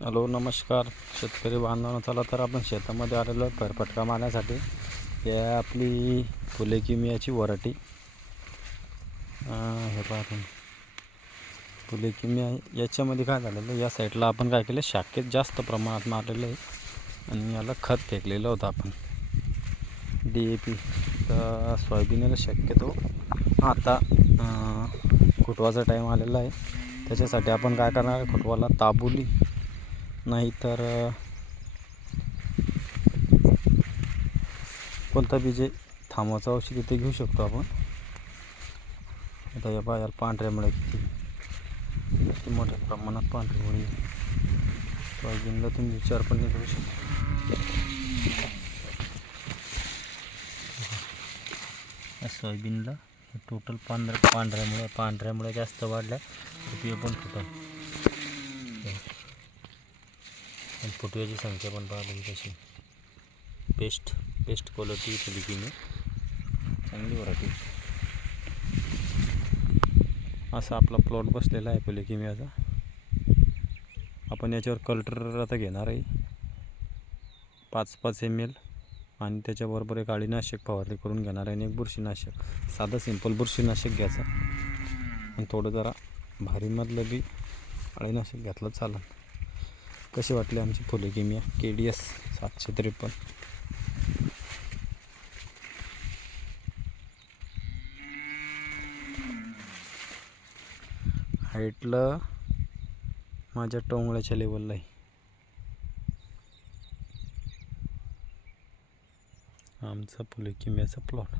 Hello नमस्कार. शेतकरी बांधवांना चला तर आपण शेतामध्ये आलेलो भरपटका मारण्यासाठी. हे आपली फुले किमियाची वराटी. हे पहा तुम्ही. फुले किमिया याच्यामध्ये काय झालेलं या साईडला आपण काय केलं? शाखेत जास्त प्रमाणात मारलेलं आहे. आणि याला खत फेकलेलं होतं आपण. D A P. तर सोयाबीनला शक्यतो आता कुटवाचा खुटवाचा टाईम आलेला आहे. त्याच्यासाठी आपण काय करणार आहे? खुटवाला ताबुली नाहीतर कोणता बी जे थांबवायचं औषध ते घेऊ शकतो आपण. आता या बाहेर पांढऱ्या मुळे किती किती मोठ्या प्रमाणात पांढरी मुळे सोयाबीनला तुम्ही विचार पण नाही करू शकता. सोयाबीनला टोटल पांढऱ्या पांढऱ्यामुळे पांढऱ्यामुळे जास्त वाढल्या रुपये पण टोटल आणि फुटव्याची संख्या पण पाहिली कशी. बेस्ट बेस्ट क्वालिटी फुलिकिमी चांगली व्हरायटी असा आपला प्लॉट बसलेला आहे फुलिकिमियाचा आपण याच्यावर कल्टर आता घेणार आहे. पाच पाच एम एल आणि त्याच्याबरोबर एक अळीनाशक फवारणी करून घेणार आहे आणि एक बुरशीनाशक. साधं सिंपल बुरशीनाशक घ्यायचं. आणि थोडं जरा भारीमधलं बी अळीनाशक घेतलं चालेल. कसे वाटले आमची फुले किमिया के डी एस सातशे त्रेपन्न. हाईटला माझ्या टोंगळ्याच्या लेवलला आहे. आमचा फुले किमियाचा प्लॉट